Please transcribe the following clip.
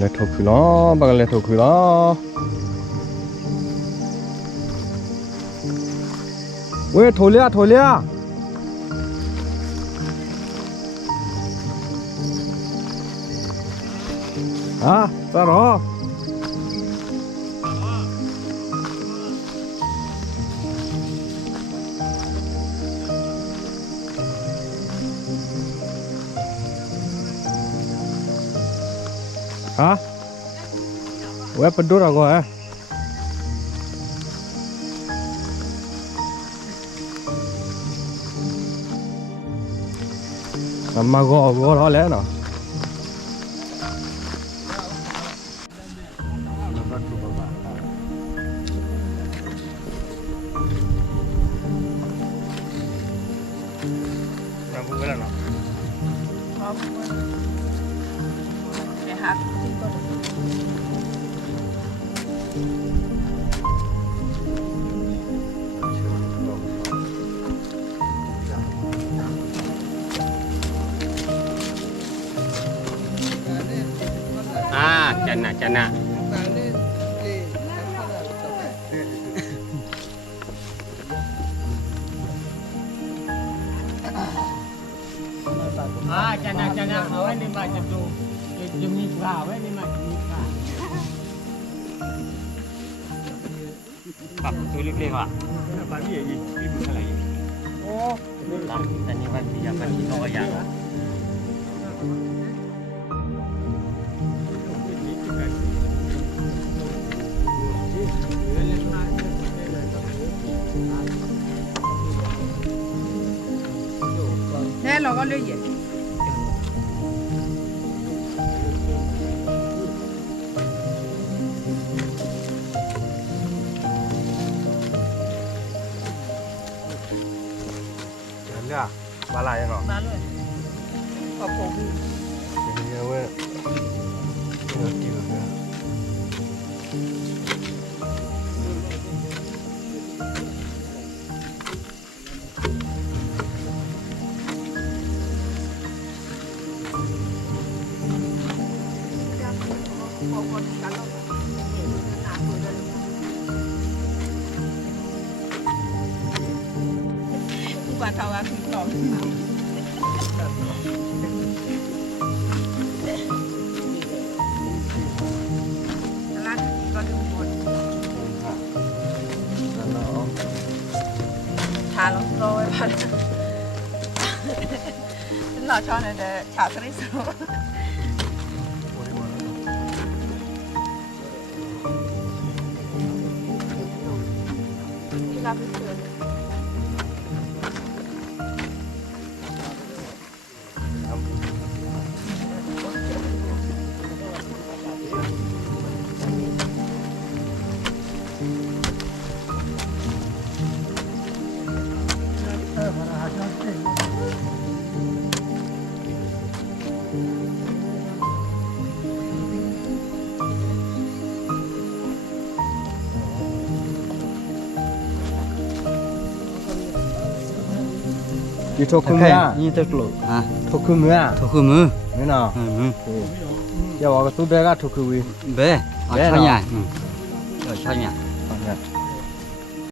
လက်ထုတ်ခူလားဘာကလက်ထုတ်ခူလားဝဲထိုလျာဟာသရောဟာဝဲပဒူရာကောမမကောရောလဲနော်จันนะจันนะเอาไว้ในบ้านจะดูจะมีปลาไว้ในบ้านจะมีปลาปักตัวเล็กๆอ่ะปลาที่ใหญ่พี่บุญอะไรโอ้ลำอันนี้วันที่ยังวันที่ต้องอย่างเราก็เลยเหยียดเนี่ยปลาไหลเนาะมาเลยขอบคุณเยอะเว้ยเยอะจริงเลยกว่าเขาว่าถึงต่อร้านนี้ก็ดูหมดชาลงโรยพันเราชอบในเด็กชาสลิดสูที่รับไปเจอยี่ทกขึ้นมือยี่ตะกลุฮะทกขึ้นมือทุกมือไม่เนาะอย่าบอกว่าตู้เบก็ทกขึ้นวีเบ้ช่างใหญ่ช่างใหญ่